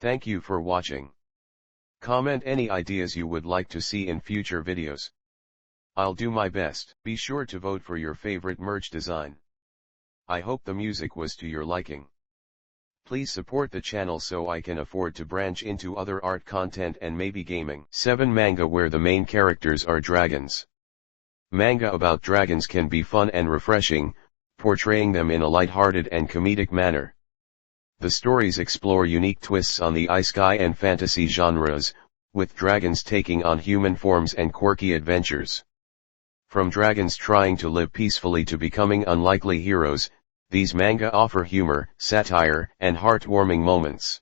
Thank you for watching. Comment any ideas you would like to see in future videos. I'll do my best. Be sure to vote for your favorite merch design. I hope the music was to your liking. Please support the channel so I can afford to branch into other art content and maybe gaming. 7 Manga where the main characters are dragons. Manga about dragons can be fun and refreshing, portraying them in a light-hearted and comedic manner. The stories explore unique twists on the isekai and fantasy genres, with dragons taking on human forms and quirky adventures. From dragons trying to live peacefully to becoming unlikely heroes, these manga offer humor, satire, and heartwarming moments.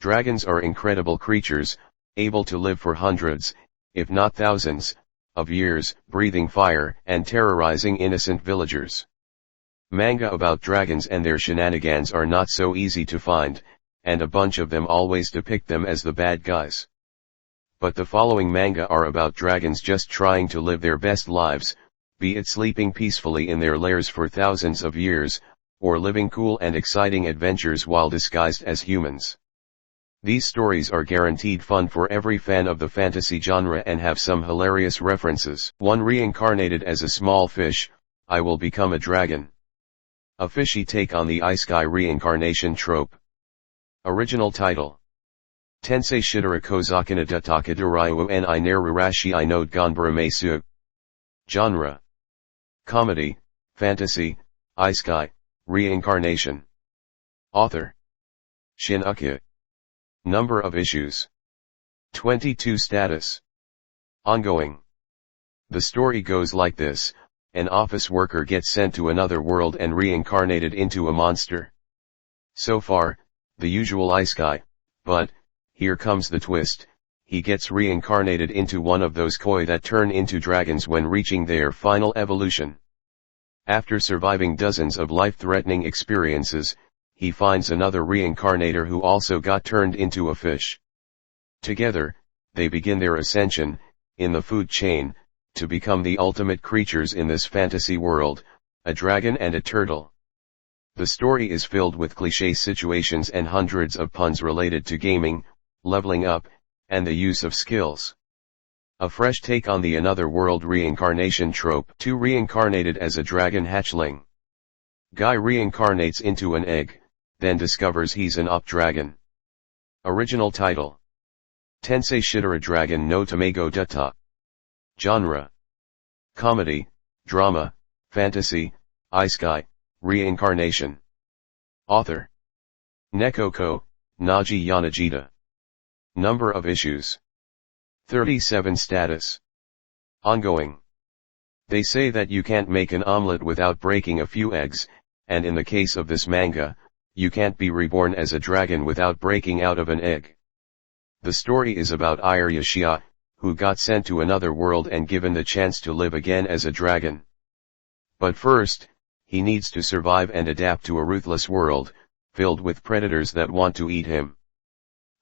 Dragons are incredible creatures, able to live for hundreds, if not thousands, of years, breathing fire and terrorizing innocent villagers. Manga about dragons and their shenanigans are not so easy to find, and a bunch of them always depict them as the bad guys. But the following manga are about dragons just trying to live their best lives, be it sleeping peacefully in their lairs for thousands of years, or living cool and exciting adventures while disguised as humans. These stories are guaranteed fun for every fan of the fantasy genre and have some hilarious references. One reincarnated as a small fish, I will become a dragon. A fishy take on the isekai reincarnation trope. Original title: Tensei Shitara Kozakina Dutaka Duraiwu ni Nerurashi I Node Gonbaramesu. Genre: comedy, fantasy, isekai, reincarnation. Author: Shin Uka. Number of issues: 22. Status: ongoing. The story goes like this: an office worker gets sent to another world and reincarnated into a monster. So far, the usual isekai, but, here comes the twist, he gets reincarnated into one of those koi that turn into dragons when reaching their final evolution. After surviving dozens of life-threatening experiences, he finds another reincarnator who also got turned into a fish. Together, they begin their ascension, in the food chain, to become the ultimate creatures in this fantasy world, a dragon and a turtle. The story is filled with cliché situations and hundreds of puns related to gaming, leveling up, and the use of skills. A fresh take on the another world reincarnation trope. 2 Reincarnated as a dragon hatchling. Guy reincarnates into an egg, then discovers he's an op dragon. Original title: Tensei Shitara Dragon no Tamago Dutta. Genre: comedy, drama, fantasy, isekai, reincarnation. Author: Nekoko, Naji Yanagita. Number of issues: 37. Status: ongoing. They say that you can't make an omelette without breaking a few eggs, and in the case of this manga, you can't be reborn as a dragon without breaking out of an egg. The story is about Ayurashia, who got sent to another world and given the chance to live again as a dragon. But first, he needs to survive and adapt to a ruthless world, filled with predators that want to eat him.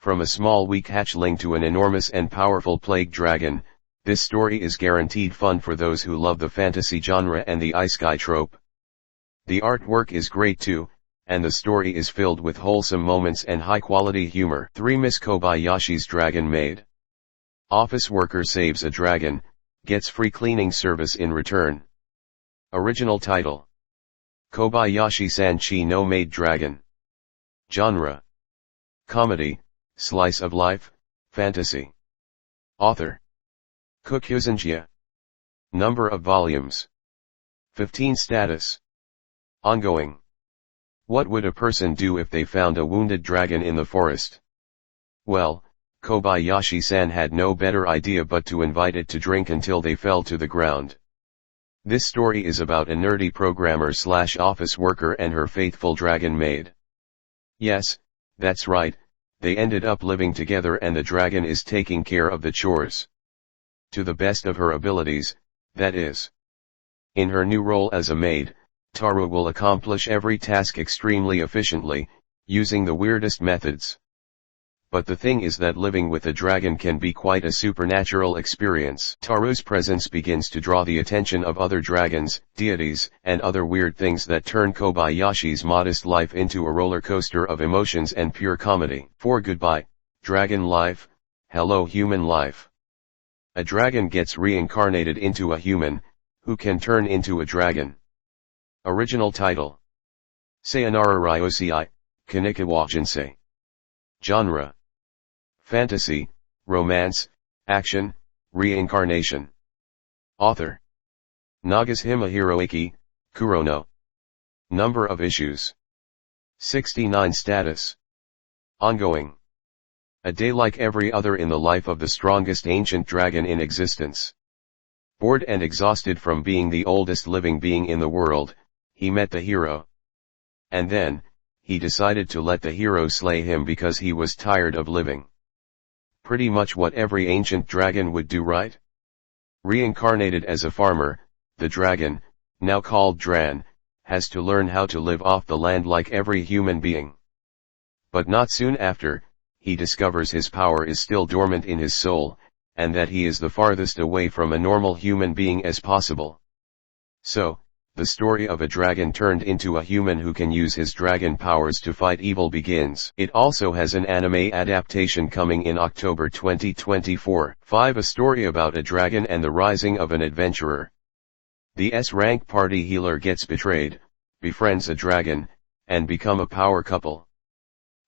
From a small weak hatchling to an enormous and powerful plague dragon, this story is guaranteed fun for those who love the fantasy genre and the isekai trope. The artwork is great too, and the story is filled with wholesome moments and high-quality humor. 3 Miss Kobayashi's Dragon Maid. Office worker saves a dragon, gets free cleaning service in return. Original title: Kobayashi-san Chi no Maid Dragon. Genre: comedy, slice of life, fantasy. Author: Kukyuzenjia. Number of volumes: 15. Status: ongoing. What would a person do if they found a wounded dragon in the forest? Well, Kobayashi-san had no better idea but to invite it to drink until they fell to the ground. This story is about a nerdy programmer/office worker and her faithful dragon maid. Yes, that's right, they ended up living together and the dragon is taking care of the chores. To the best of her abilities, that is. In her new role as a maid, Tara will accomplish every task extremely efficiently, using the weirdest methods. But the thing is that living with a dragon can be quite a supernatural experience. Taro's presence begins to draw the attention of other dragons, deities, and other weird things that turn Kobayashi's modest life into a roller coaster of emotions and pure comedy. For goodbye, dragon life, hello human life. A dragon gets reincarnated into a human, who can turn into a dragon. Original title: Sayonara Ryosei, Konnichiwa Jinsei. Genre: fantasy, romance, action, reincarnation. Author: Nagashima Hiroaki, Kurono. Number of issues: 69. Status: ongoing. A day like every other in the life of the strongest ancient dragon in existence. Bored and exhausted from being the oldest living being in the world, he met the hero. And then, he decided to let the hero slay him because he was tired of living. Pretty much what every ancient dragon would do, right? Reincarnated as a farmer, the dragon, now called Dran, has to learn how to live off the land like every human being. But not soon after, he discovers his power is still dormant in his soul, and that he is the farthest away from a normal human being as possible. So, the story of a dragon turned into a human who can use his dragon powers to fight evil begins. It also has an anime adaptation coming in October 2024. 5. A story about a dragon and the rising of an adventurer. The S-rank party healer gets betrayed, befriends a dragon, and become a power couple.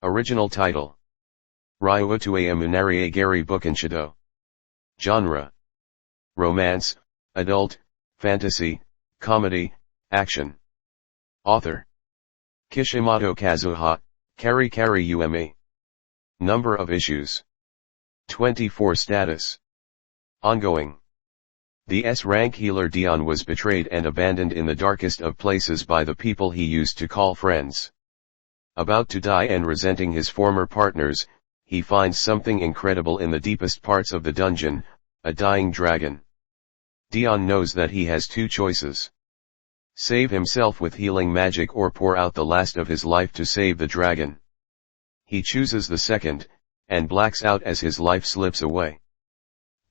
Original title: Ryuotue Munari Gary Bukanshido. Genre: romance, adult, fantasy, comedy, action. Author: Kishimoto Kazuha, Kari Kari Ume. Number of issues: 24. Status: ongoing. The S-rank healer Dion was betrayed and abandoned in the darkest of places by the people he used to call friends. About to die and resenting his former partners, he finds something incredible in the deepest parts of the dungeon, a dying dragon. Dion knows that he has two choices: save himself with healing magic or pour out the last of his life to save the dragon. He chooses the second, and blacks out as his life slips away.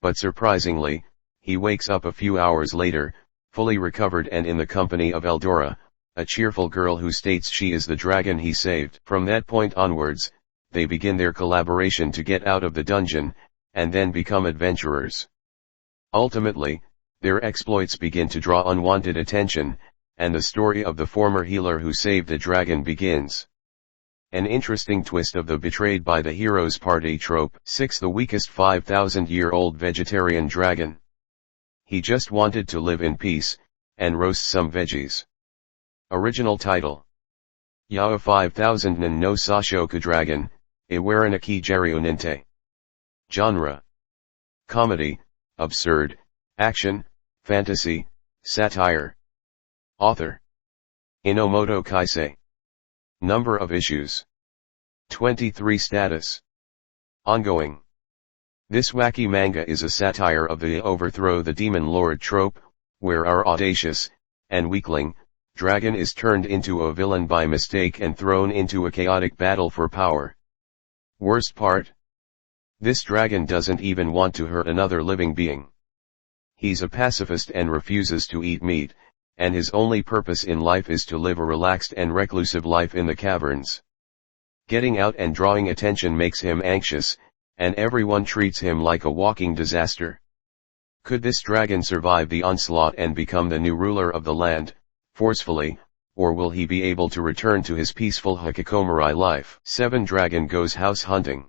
But surprisingly, he wakes up a few hours later, fully recovered and in the company of Eldora, a cheerful girl who states she is the dragon he saved. From that point onwards, they begin their collaboration to get out of the dungeon, and then become adventurers. Ultimately, their exploits begin to draw unwanted attention, and the story of the former healer who saved the dragon begins. An interesting twist of the betrayed by the hero's party trope. 6. The weakest 5,000-year-old vegetarian dragon. He just wanted to live in peace, and roast some veggies. Original title: Yao 5000 Nen no Sashoku Dragon, Iwaranaki Jarioninte. Genre: comedy, absurd, action, fantasy, satire. Author: Inomoto Kaisei. Number of issues: 23. Status: ongoing. This wacky manga is a satire of the overthrow the demon lord trope, where our audacious, and weakling, dragon is turned into a villain by mistake and thrown into a chaotic battle for power. Worst part? This dragon doesn't even want to hurt another living being. He's a pacifist and refuses to eat meat, and his only purpose in life is to live a relaxed and reclusive life in the caverns. Getting out and drawing attention makes him anxious, and everyone treats him like a walking disaster. Could this dragon survive the onslaught and become the new ruler of the land, forcefully, or will he be able to return to his peaceful hikikomori life? 7. Dragon goes house hunting.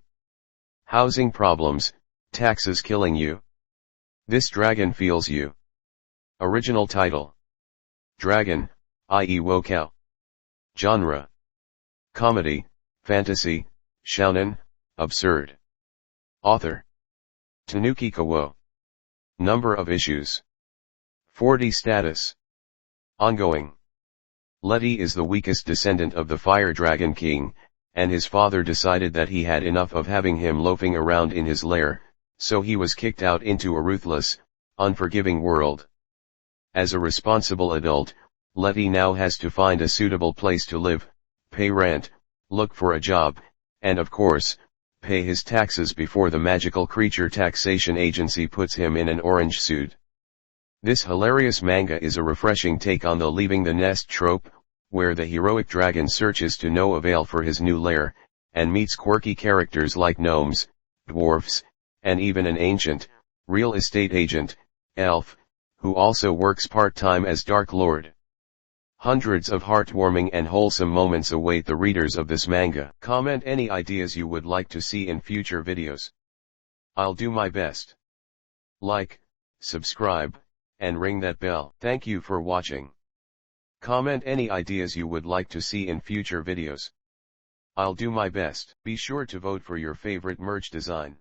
Housing problems, taxes killing you. This dragon feels you. Original title: Dragon, i.e. Wokao. Genre: comedy, fantasy, shounen, absurd. Author: Tanuki Kawo. Number of issues: 40. Status: ongoing. Letty is the weakest descendant of the Fire Dragon King, and his father decided that he had enough of having him loafing around in his lair, so he was kicked out into a ruthless, unforgiving world. As a responsible adult, Letty now has to find a suitable place to live, pay rent, look for a job, and of course, pay his taxes before the magical creature taxation agency puts him in an orange suit. This hilarious manga is a refreshing take on the leaving the nest trope, where the heroic dragon searches to no avail for his new lair, and meets quirky characters like gnomes, dwarfs, and even an ancient, real estate agent, elf, who also works part-time as Dark Lord. Hundreds of heartwarming and wholesome moments await the readers of this manga. Comment any ideas you would like to see in future videos. I'll do my best. Like, subscribe, and ring that bell. Thank you for watching. Comment any ideas you would like to see in future videos. I'll do my best. Be sure to vote for your favorite merch design.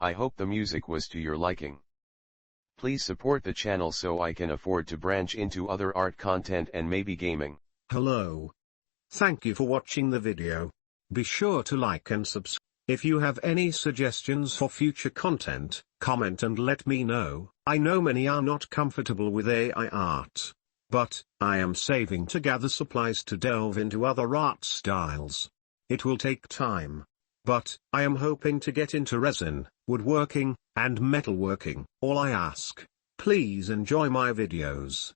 I hope the music was to your liking. Please support the channel so I can afford to branch into other art content and maybe gaming. Hello. Thank you for watching the video. Be sure to like and subscribe. If you have any suggestions for future content, comment and let me know. I know many are not comfortable with AI art, but I am saving to gather supplies to delve into other art styles. It will take time, but I am hoping to get into resin, woodworking, and metalworking. All I ask, please enjoy my videos.